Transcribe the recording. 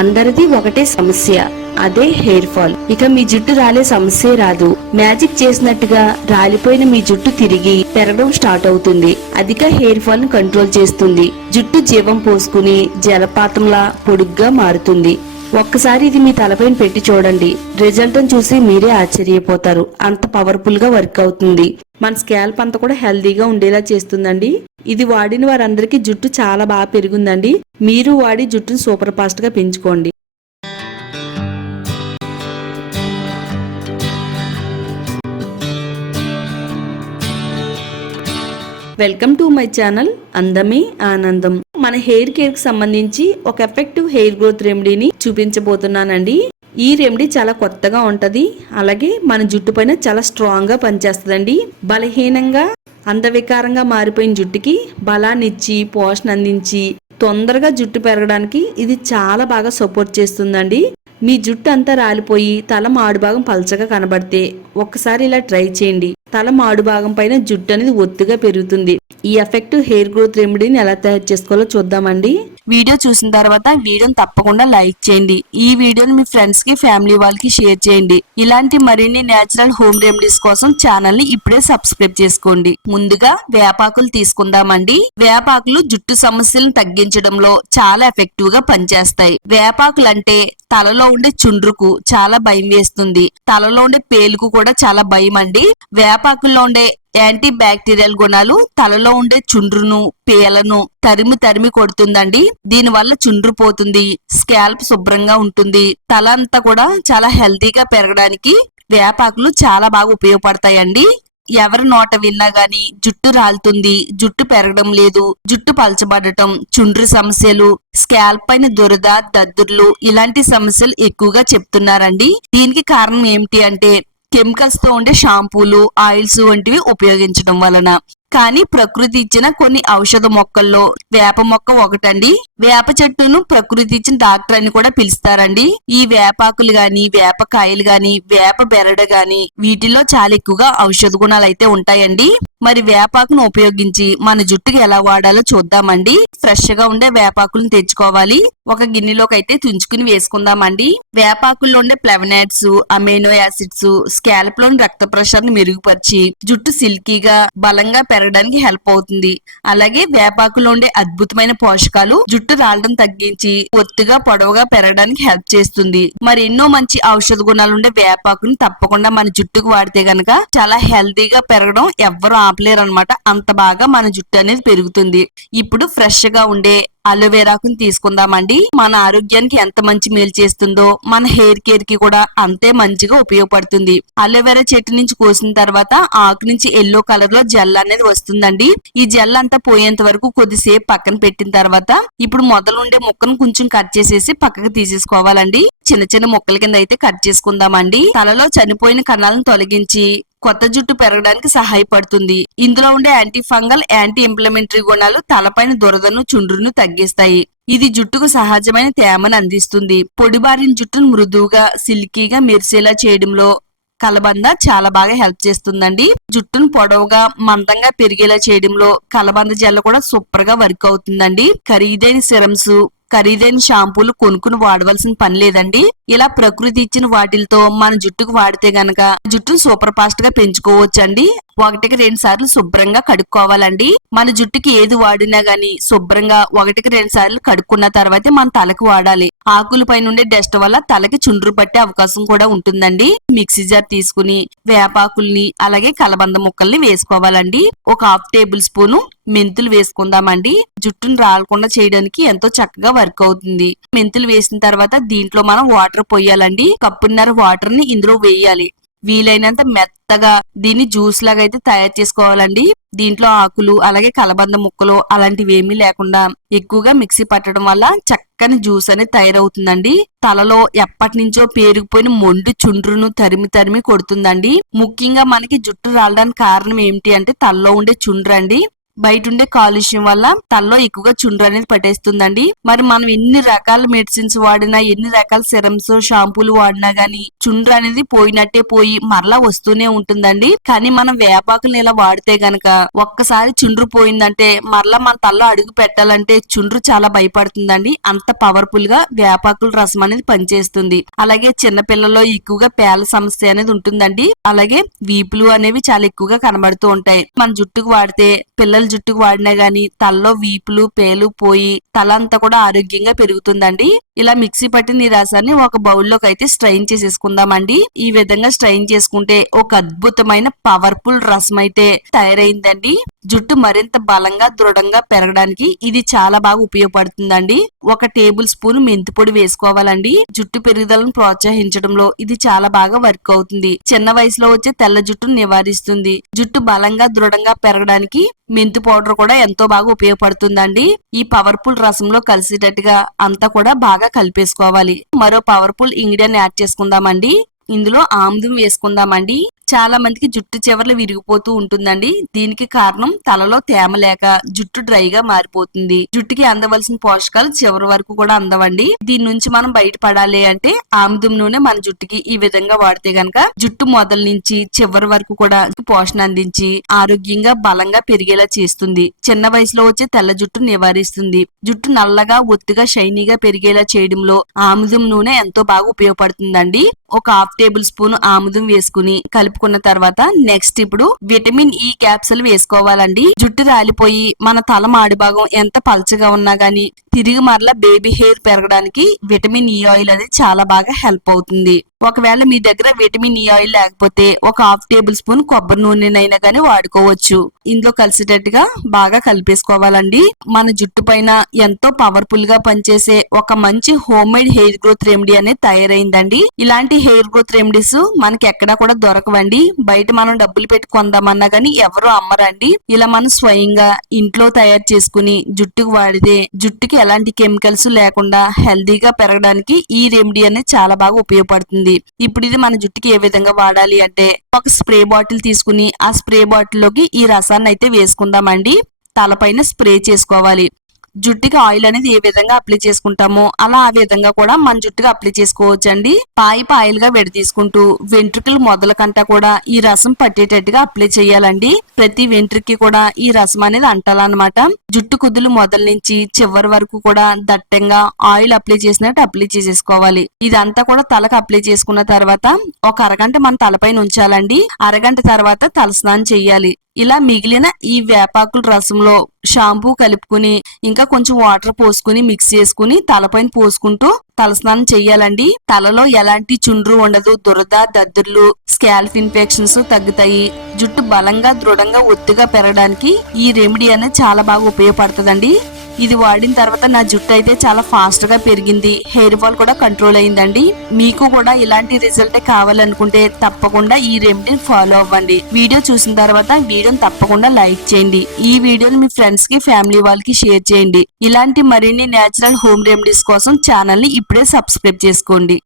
అందరిది ఒకటే సమస్య, అదే హెయిర్ ఫాల్. ఇక మీ జుట్టు రాలే సమస్యే రాదు. మ్యాజిక్ చేసినట్టుగా రాలిపోయిన మీ జుట్టు తిరిగి పెరగడం స్టార్ట్ అవుతుంది. అధిక హెయిర్ ఫాల్ ను కంట్రోల్ చేస్తుంది. జుట్టు జీవం పోసుకుని జలపాతంలా పొడుగ్గా మారుతుంది. ఒక్కసారి ఇది మీ తలపైన పెట్టి చూడండి. రిజల్ట్ చూసి మీరే ఆశ్చర్యపోతారు. అంత పవర్ఫుల్ గా వర్క్ అవుతుంది. మన స్కాల్ప్ అంతా కూడా హెల్దీగా ఉండేలా చేస్తుందండి. ఇది వాడిన వారందరికీ జుట్టు చాలా బాగా పెరిగిందండి. మీరు వాడి జుట్టును సూపర్ ఫాస్ట్ గా పెంచుకోండి. వెల్కమ్ టు మై ఛానల్ అందమే ఆనందం. మన హెయిర్ కేర్ కి సంబంధించి ఒక ఎఫెక్టివ్ హెయిర్ గ్రోత్ రెమెడీని చూపించబోతున్నానండి. ఈ రెమెడీ చాలా కొత్తగా ఉంటది. అలాగే మన జుట్టు పైన చాలా స్ట్రాంగ్ గా పనిచేస్తుందండి. బలహీనంగా అందవికారంగా మారిపోయిన జుట్టుకి బలాన్ని ఇచ్చి పోషణ అందించి తొందరగా జుట్టు పెరగడానికి ఇది చాలా బాగా సపోర్ట్ చేస్తుందండి. మీ జుట్టు అంతా రాలిపోయి తల మాడు భాగం పల్చగా కనబడితే ఒక్కసారి ఇలా ట్రై చేయండి. తల మాడు భాగం పైన జుట్టు అనేది ఒత్తుగా పెరుగుతుంది. ఈ ఎఫెక్టివ్ హెయిర్ గ్రోత్ రెమెడీని ఎలా తయారు చేసుకోవాలో చూద్దామండి. వీడియో చూసిన తర్వాత వీడియోని తప్పకుండా లైక్ చేయండి. ఈ వీడియోని మీ ఫ్రెండ్స్ కి ఫ్యామిలీ వాళ్ళకి షేర్ చేయండి. ఇలాంటి మరిన్ని నేచురల్ హోమ్ రెమెడీస్ కోసం ఛానల్ ని ఇప్పుడే సబ్స్క్రైబ్ చేసుకోండి. ముందుగా వేపాకులు తీసుకుందామండి. వేపాకులు జుట్టు సమస్యలను తగ్గించడంలో చాలా ఎఫెక్టివ్ గా పనిచేస్తాయి. వేపాకులు అంటే తలలో ఉండే చుండ్రుకు చాలా భయం వేస్తుంది. తలలో ఉండే పేలుకు కూడా చాలా భయం అండి. వేపాకుల్లో ఉండే యాంటీ బ్యాక్టీరియల్ గుణాలు తలలో ఉండే చుండ్రును పేలను తరిమి కొడుతుందండి. దీని వల్ల చుండ్రు పోతుంది, స్కాల్ప్ శుభ్రంగా ఉంటుంది. తల అంతా కూడా చాలా హెల్తీగా పెరగడానికి వేపాకులు చాలా బాగా ఉపయోగపడతాయండి. ఎవరి నోట విన్నా గాని జుట్టు రాలుతుంది, జుట్టు పెరగడం లేదు, జుట్టు పలచబడటం, చుండ్రు సమస్యలు, స్కాల్ప్ పైన దురద, దద్దుర్లు ఇలాంటి సమస్యలు ఎక్కువగా చెప్తున్నారండి. దీనికి కారణం ఏమిటి అంటే కెమికల్స్ తో ఉండే షాంపూలు, ఆయిల్స్ వంటివి ఉపయోగించడం వలన. కానీ ప్రకృతి ఇచ్చిన కొన్ని ఔషధ మొక్కల్లో వేప మొక్క ఒకటండి. వేప చెట్టును ప్రకృతి ఇచ్చిన డాక్టర్ అని కూడా పిలుస్తారండి. ఈ వేపాకులు గాని, వేపకాయలు గాని, వేప బెరడు గాని వీటిలో చాలా ఎక్కువగా ఔషధ గుణాలు అయితే ఉంటాయండి. మరి వేపాకును ఉపయోగించి మన జుట్టుకి ఎలా వాడాలో చూద్దామండి. ఫ్రెష్ గా ఉండే వేపాకులను తెచ్చుకోవాలి. ఒక గిన్నెలోకి అయితే తుంచుకుని వేసుకుందామండి. వేపాకుల్లో ఉండే ఫ్లావనాయిడ్స్, అమైనో యాసిడ్స్ స్కాల్ప్ లోని రక్త ప్రసరణ మెరుగుపరిచి జుట్టు సిల్కీగా బలంగా పెరగడానికి హెల్ప్ అవుతుంది. అలాగే వేపాకులో ఉండే అద్భుతమైన పోషకాలు జుట్టు రాలడం తగ్గించి ఒత్తుగా పొడవుగా పెరగడానికి హెల్ప్ చేస్తుంది. మరి ఎన్నో మంచి ఔషధ గుణాలు ఉండే వేపాకుని తప్పకుండా మన జుట్టుకు వాడితే గనక చాలా హెల్తీగా పెరగడం ఎవ్వరు ఆపలేరు అనమాట. అంత బాగా మన జుట్టు అనేది పెరుగుతుంది. ఇప్పుడు ఫ్రెష్ గా ఉండే అలోవెరాకుని తీసుకుందామండి. మన ఆరోగ్యానికి ఎంత మంచి మేలు చేస్తుందో మన హెయిర్ కేర్ కి కూడా అంతే మంచిగా ఉపయోగపడుతుంది. అలోవెరా చెట్టు నుంచి కోసిన తర్వాత ఆకు నుంచి ఎల్లో కలర్ లో జెల్ అనేది వస్తుందండి. ఈ జెల్ అంతా పోయేంత వరకు కొద్దిసేపు పక్కన పెట్టిన తర్వాత ఇప్పుడు మొదలుండే ముక్కను కొంచెం కట్ చేసేసి పక్కకు తీసేసుకోవాలండి. చిన్న చిన్న ముక్కల కింద అయితే కట్ చేసుకుందామండి. తలలో చనిపోయిన కణాలను తొలగించి కొత్త జుట్టు పెరగడానికి సహాయపడుతుంది. ఇందులో ఉండే యాంటీ ఫంగల్, యాంటీ ఇంప్లమెంటరీ గుణాలు తలపైన దురదను, చుండ్రును తగ్గిస్తాయి. ఇది జుట్టుకు సహజమైన తేమను అందిస్తుంది. పొడిబారిన జుట్టును మృదువుగా, సిల్కీగా మెరిసేలా చేయడంలో కలబంద చాలా బాగా హెల్ప్ చేస్తుందండి. జుట్టును పొడవుగా, మందంగా పెరిగేలా చేయడంలో కలబంద జెల్ కూడా సూపర్ గా వర్క్ అవుతుందండి. ఖరీదైన సిరమ్స్, ఖరీదైన షాంపూలు కొనుక్కుని వాడవలసిన పని లేదండి. ఇలా ప్రకృతి ఇచ్చిన వాటిలతో మన జుట్టుకు వాడితే గనక జుట్టును సూపర్ ఫాస్ట్ గా పెంచుకోవచ్చండి. 1-2 సార్లు శుభ్రంగా కడుక్కోవాలండి. మన జుట్టుకి ఏది వాడినా గాని శుభ్రంగా 1-2 సార్లు కడుక్కున్న తర్వాతే మన తలకు వాడాలి. ఆకుల పైన ఉండే డస్ట్ వల్ల తలకి చుండ్రు పట్టే అవకాశం కూడా ఉంటుందండి. మిక్సీ జార్ తీసుకుని వేపాకుల్ని అలాగే కలబంద ముక్కల్ని వేసుకోవాలండి. ఒక 1/2 టేబుల్ స్పూను మెంతులు వేసుకుందామండి. జుట్టును రాలకుండా చేయడానికి ఎంతో చక్కగా వర్క్ అవుతుంది. మెంతులు వేసిన తర్వాత దీంట్లో మనం వాటర్ పోయాలండి. కప్పున్నర వాటర్ ని ఇందులో వేయాలి. వీలైనంత మెత్తగా దీన్ని జ్యూస్ లాగా అయితే తయారు చేసుకోవాలండి. దీంట్లో ఆకులు అలాగే కలబంద ముక్కలు అలాంటివి ఏమీ లేకుండా ఎక్కువగా మిక్సీ పట్టడం వల్ల చక్కని జ్యూస్ అనేది తయారవుతుందండి. తలలో ఎప్పటి నుంచో పేరుకుపోయిన మొండి చుండ్రును తరిమి కొడుతుందండి. ముఖ్యంగా మనకి జుట్టు రాలడానికి కారణం ఏమిటి అంటే తలలో ఉండే చుండ్రు అండి. బయట ఉండే కాలుష్యం వల్ల తలలో ఎక్కువగా చుండ్రు అనేది పట్టేస్తుందండి. మరి మనం ఎన్ని రకాల మెడిసిన్స్ వాడినా, ఎన్ని రకాల సిరమ్స్, షాంపూలు వాడినా గానీ చుండ్రు అనేది పోయినట్టే పోయి మరలా వస్తూనే ఉంటుందండి. కానీ మనం వేపాకులను ఇలా వాడితే గనక ఒక్కసారి చుండ్రు పోయిందంటే మరలా మన తలలో అడుగు పెట్టాలంటే చుండ్రు చాలా భయపడుతుందండి. అంత పవర్ఫుల్ గా వేపాకుల రసం అనేది పనిచేస్తుంది. అలాగే చిన్నపిల్లల్లో ఎక్కువగా పేల సమస్య అనేది ఉంటుందండి. అలాగే వీపులు అనేవి చాలా ఎక్కువగా కనబడుతూ ఉంటాయి. మన జుట్టుకు వాడితే, పిల్లల జుట్టుకు వాడినా గానీ తలలో వీపులు, పేలు పోయి తల అంతా కూడా ఆరోగ్యంగా పెరుగుతుందండి. ఇలా మిక్సీ పట్టిన ఈ రసాన్ని ఒక బౌల్లోకి అయితే స్ట్రైన్ చేసేసుకుందామండి. ఈ విధంగా స్ట్రైన్ చేసుకుంటే ఒక అద్భుతమైన పవర్ఫుల్ రసం అయితే తయారైందండి. జుట్టు మరింత బలంగా, దృఢంగా పెరగడానికి ఇది చాలా బాగా ఉపయోగపడుతుందండి. 1 టేబుల్ స్పూన్ మెంతి పొడి వేసుకోవాలండి. జుట్టు పెరుగుదలను ప్రోత్సహించడంలో ఇది చాలా బాగా వర్క్ అవుతుంది. చిన్న వయసులో వచ్చే తెల్ల జుట్టును నివారిస్తుంది. జుట్టు బలంగా, దృఢంగా పెరగడానికి మెంతి పౌడర్ కూడా ఎంతో బాగా ఉపయోగపడుతుందండి. ఈ పవర్ఫుల్ రసంలో కలిసేటట్టుగా అంతా కూడా బాగా కలిపేసుకోవాలి. మరో పవర్ఫుల్ ఇంగ్రీడియంట్ యాడ్ చేసుకుందామండి. ఇందులో ఆముదం వేసుకుందామండి. చాలా మందికి జుట్టు చివర్లు విరిగిపోతూ ఉంటుందండి. దీనికి కారణం తలలో తేమ లేక జుట్టు డ్రైగా మారిపోతుంది. జుట్టుకి అందవలసిన పోషకాలు చివరి వరకు కూడా అందవండి. దీని నుంచి మనం బయటపడాలి అంటే ఆముదం నూనె మన జుట్టుకి ఈ విధంగా వాడితే గనక జుట్టు మొదల నుంచి చివరి వరకు కూడా పోషణ అందించి ఆరోగ్యంగా, బలంగా పెరిగేలా చేస్తుంది. చిన్న వయసులో వచ్చే తెల్ల జుట్టు నివారిస్తుంది. జుట్టు నల్లగా, ఒత్తుగా, షైనీగా పెరిగేలా చేయడంలో ఆముదం నూనె ఎంతో బాగా ఉపయోగపడుతుందండి. ఒక 1/2 టేబుల్ స్పూన్ ఆముదం వేసుకుని కలుపుకున్న తర్వాత నెక్స్ట్ ఇప్పుడు విటమిన్ ఈ క్యాప్సుల్ వేసుకోవాలండి. జుట్టు రాలిపోయి మన తల మాడి భాగం ఎంత పల్చగా ఉన్నా గానీ తిరిగి మరలా బేబీ హెయిర్ పెరగడానికి విటమిన్ ఈ ఆయిల్ అనేది చాలా బాగా హెల్ప్ అవుతుంది. ఒకవేళ మీ దగ్గర విటమిన్ ఈ ఆయిల్ లేకపోతే ఒక 1/2 టేబుల్ స్పూన్ కొబ్బరి నూనెనైనా గానీ వాడుకోవచ్చు. ఇందులో కలిసేటట్టుగా బాగా కలిపేసుకోవాలండి. మన జుట్టు పైన ఎంతో పవర్ఫుల్ గా పనిచేసే ఒక మంచి home made hair growth remedy అనేది తయారైందండి. ఇలాంటి హెయిర్ గ్రోత్ రెమెడీస్ మనకి ఎక్కడా కూడా దొరకవండి. బయట మనం డబ్బులు పెట్టి కొందామన్నా గానీ ఎవరు అమ్మరండి. ఇలా మనం స్వయంగా ఇంట్లో తయారు చేసుకుని జుట్టుకు వాడితే జుట్టుకి ఎలాంటి కెమికల్స్ లేకుండా హెల్దీగా పెరగడానికి ఈ రెమెడీ అనేది చాలా బాగా ఉపయోగపడుతుంది. ఇప్పుడు ఇది మన జుట్టుకి ఏ విధంగా వాడాలి అంటే ఒక స్ప్రే బాటిల్ తీసుకుని ఆ స్ప్రే బాటిల్లోకి ఈ రసాన్ని అయితే వేసుకుందామండి. తలపైన స్ప్రే చేసుకోవాలి. జుట్టుకి ఆయిల్ అనేది ఏ విధంగా అప్లై చేసుకుంటామో అలా ఆ విధంగా కూడా మన జుట్టుకి అప్లై చేసుకోవచ్చండి. ఆయిల్ గా తీసుకుంటూ వెంట్రుకలు మొదల కంటా కూడా ఈ రసం పట్టేటట్టుగా అప్లై చేయాలండి. ప్రతి వెంట్రుకి కూడా ఈ రసం అనేది అంటాలన్నమాట. జుట్టు కుదులు మొదల నుంచి చివరి వరకు కూడా దట్టంగా ఆయిల్ అప్లై చేసినట్టు అప్లై చేసేసుకోవాలి. ఇదంతా కూడా తలకు అప్లై చేసుకున్న తర్వాత ఒక అరగంట మన తలపైన ఉంచాలండి. అరగంట తర్వాత తలస్నానం చేయాలి. ఇలా మిగిలిన ఈ వేపాకుల రసంలో షాంపూ కలుపుకుని ఇంకా కొంచెం వాటర్ పోసుకుని మిక్స్ చేసుకుని తలపైన పోసుకుంటూ తలస్నానం చెయ్యాలండి. తలలో ఎలాంటి చుండ్రు ఉండదు. దురద, దద్దుర్లు, స్కాల్ప్ ఇన్ఫెక్షన్స్ తగ్గుతాయి. జుట్టు బలంగా, దృఢంగా, ఒత్తుగా పెరగడానికి ఈ రెమెడీ అనేది చాలా బాగా ఉపయోగపడుతుందండి. ఇది వాడిన తర్వాత నా జుట్టు అయితే చాలా ఫాస్ట్ గా పెరిగింది. హెయిర్ ఫాల్ కూడా కంట్రోల్ అయిందండి. మీకు కూడా ఇలాంటి రిజల్ట్ కావాలనుకుంటే తప్పకుండా ఈ రెమెడీని ఫాలో అవ్వండి. వీడియో చూసిన తర్వాత వీడియోని తప్పకుండా లైక్ చేయండి. ఈ వీడియోని మీ ఫ్రెండ్స్ కి, ఫ్యామిలీ వాళ్ళకి షేర్ చేయండి. ఇలాంటి మరిన్ని నేచురల్ హోమ్ రెమెడీస్ కోసం ఛానల్ ని ఇప్పుడే సబ్స్క్రైబ్ చేసుకోండి.